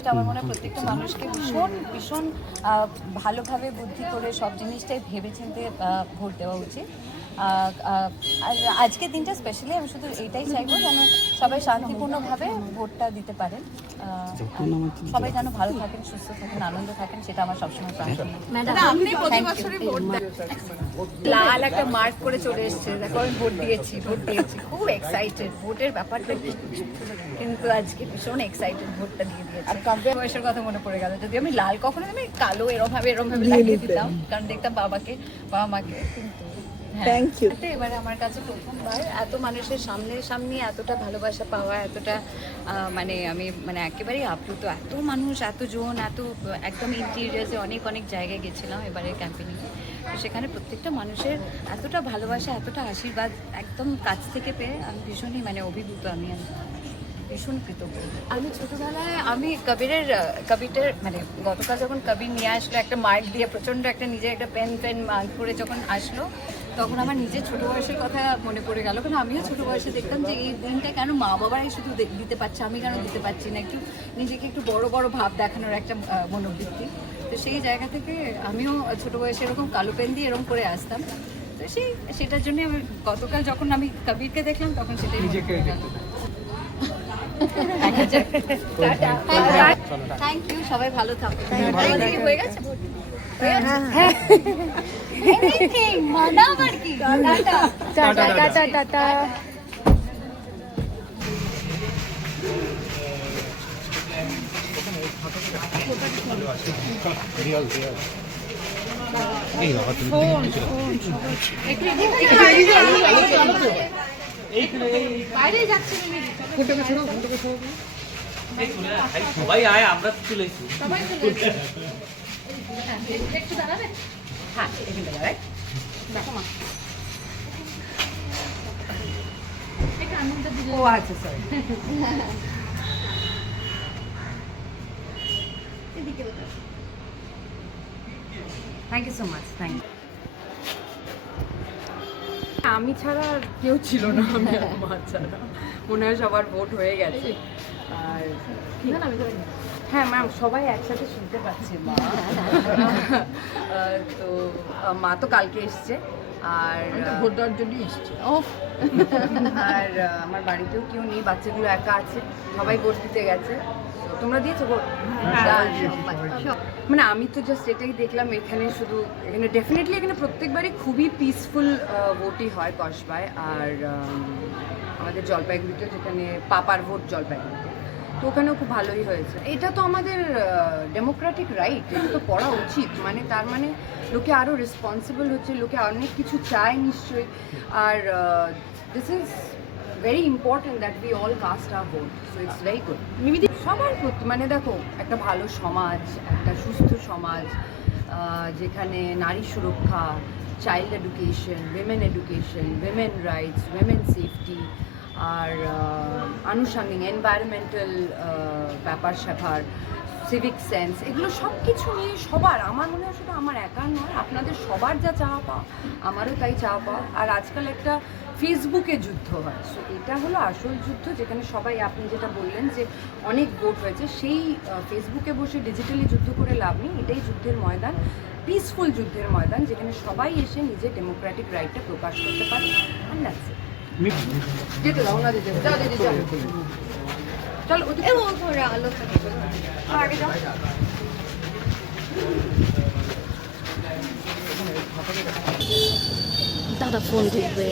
যেটা আমার মনে হয় প্রত্যেকটা মানুষকে ভীষণ ভীষণ ভালোভাবে বুদ্ধি করে সব জিনিসটাই ভেবেচিন্তে ভোট দেওয়া উচিত। আর আজকের দিনটা স্পেশালি আমি শুধু এইটাই চাইবো যেন সবাই শান্তিপূর্ণভাবে ভোটটা দিতে পারেন, সবাই যেন ভালো থাকেন, সুস্থ থাকেন, আনন্দ থাকেন, সেটা আমার সবসময় প্রার্থনা। লাল একটা মার্ক করে চলে এসছে, দেখো আমি ভোট দিয়েছি খুব এক্সাইটেড ভোটের ব্যাপারটা, কিন্তু আজকে ভীষণ এক্সাইটেড ভোটটা দিয়ে দিয়েছি। আর কম্পেয়ার বয়সের কথা মনে পড়ে গেল, যদি আমি লাল কখনো আমি কালো এরম ভাবে লাগিয়ে দিতাম, কারণ দেখতাম বাবা মাকে। কিন্তু থ্যাংক ইউ। এবারে আমার কাছে প্রথমবার এত মানুষের সামনে এতটা ভালোবাসা পাওয়া, এতটা আমি একেবারেই আপ্লুত, এত মানুষ, এতজন, একদম ইন্টেরিয়ার্সে অনেক জায়গায় গেছিলাম এবারে ক্যাম্পেনিংয়ে, তো সেখানে প্রত্যেকটা মানুষের এতটা ভালোবাসা, এতটা আশীর্বাদ একদম কাছ থেকে পেয়ে আমি ভীষণই অভিভূত, আমি ভীষণ কৃতজ্ঞ। আমি ছোটোবেলায় কবিরের গতকাল যখন কবির নিয়ে আসলো একটা মার্ক দিয়ে, প্রচণ্ড একটা নিজের একটা পেন মার্ক করে যখন আসলো, তখন আমার নিজের ছোটো বয়সের কথা মনে পড়ে গেল, কারণ আমিও ছোটো বয়সে দেখতাম যে এই দিনটা কেন মা বাবারাই শুধু দিতে পারছে, আমি কেন দিতে পারছি না, নিজেকে একটু বড় ভাব দেখানোর একটা মনোবৃত্তি। তো সেই জায়গা থেকে আমিও ছোটো বয়সে এরকম কালো পেন দিয়ে এরকম করে আসতাম। তো সেটার জন্য আমি গতকাল যখন আমি কবিরকে দেখলাম তখন সেটাই থ্যাংক ইউ, সবাই ভালো থাকো। হয়ে গেছে টাটা। সবাই আয়, আমরা চলে এসেছি। একটু দাঁড়াবে? হ্যাঁ, এখানটা দাঁড়াই। দেখো মা। ও আচ্ছা, sorry. Thank you so much, thank you. আমি ছাড়া আর কেউ ছিল না, আমি আর মা ছাড়া। মনে হয় সবার ভোট হয়ে গেছে। আর হ্যাঁ ম্যাম, সবাই একসাথে শুনতে পাচ্ছে মা। তো মা তো কালকে এসছে, আর ভোট দেওয়ার জন্য এসছে। আর আমার বাড়িতেও কেউ নেই, বাচ্চাগুলো একা আছে, সবাই ভোট দিতে গেছে। তোমরা দিয়েছো ভোট? আমি তো জাস্ট এটাই দেখলাম, এখানে ডেফিনেটলি এখানে প্রত্যেকবারই খুবই পিসফুল ভোটই হয় কসবায়। আর আমাদের জলপাইগুড়িতে, যেখানে পাপার ভোট জলপাইগুড়িতে, তো ওখানেও খুব ভালোই হয়েছে। এটা তো আমাদের ডেমোক্রেটিক রাইট, এটা তো পড়া উচিত। তার লোকে আরও রেসপন্সিবল হচ্ছে, লোকে অনেক কিছু চায় নিশ্চয়ই। আর this is very important that we all cast our vote, so it's very good. সবার প্রতি দেখো, একটা ভালো সমাজ, একটা সুস্থ সমাজ, যেখানে নারী সুরক্ষা, child education, women rights, women safety, আর আনুষঙ্গিক এনভায়রনমেন্টাল ব্যাপার স্যাপার, সিভিক সেন্স, এগুলো সব কিছু নিয়ে সবার, আমার মনে হয় শুধু আমার একার নয়, আপনাদের সবার যা চাওয়া পাওয়া, আমারও তাই চাওয়া পাওয়া। আর আজকাল একটা ফেসবুকে যুদ্ধ হয়, সো এটা হলো আসল যুদ্ধ, যেখানে সবাই, আপনি যেটা বললেন যে অনেক ভোট হয়েছে, সেই ফেসবুকে বসে ডিজিটালি যুদ্ধ করে লাভ নেই। এটাই যুদ্ধের ময়দান, পিসফুল যুদ্ধের ময়দান, যেখানে সবাই এসে নিজের ডেমোক্রেটিক রাইটটা প্রকাশ করতে পারে। And that's it. যেতে দাও না, যেতে যাও, দিদি যাও, চলো ওদিকে আলোচনা আগে যাও। দাদা ফোন দেখবে।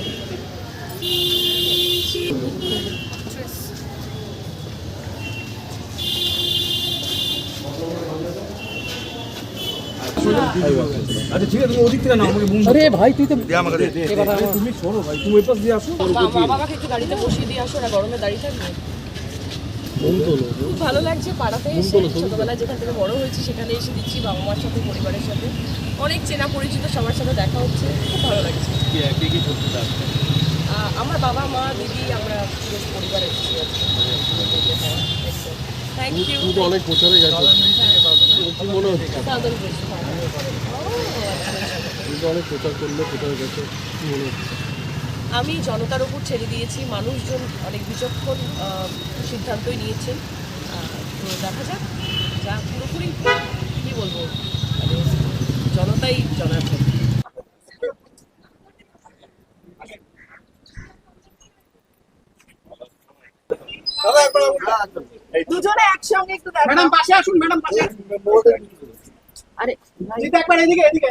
আচ্ছা ঠিক আছে, তুমি ওদিক থেকে নাও, আমাকে বুম। আরে ভাই তুই তো তুমি সরো ভাই, তুমি ওই পাশ দিয়ে আসো। বাবাকে একটু গাড়িতে বসিয়ে দিয়ে আসো, ওরা গরমে দাঁড়িয়ে থাকবে। খুব ভালো লাগছে পাড়াতে এসে, ছোটবেলায় যেখান থেকে বড় হয়েছি সেখানে এসে দিচ্ছি, বাবা মার সাথে, পরিবারের সাথে অনেক চেনা পরিচিত সবার সাথে দেখা হচ্ছে, খুব ভালো লাগছে। আমার বাবা মা দিদি, আমরা পুরো পরিবার এসেছি। Thank you. অনেক প্রচারে গেছে, মনে হচ্ছে অনেক প্রচার করলে, প্রচারে গেছে, মনে হচ্ছে। আমি জনতার ওপর ছেড়ে দিয়েছি, মানুষজন অনেক বিচক্ষণ সিদ্ধান্তই নিয়েছেন, তো দেখা যাক। যা পুরোপুরি কি বলবো মানে জনতাই জনার্দন। দুজনে একসঙ্গে একটু দেখো। ম্যাডাম পাশে আসুন, ম্যাডাম পাশে। আরে একবার এদিকে এদিকে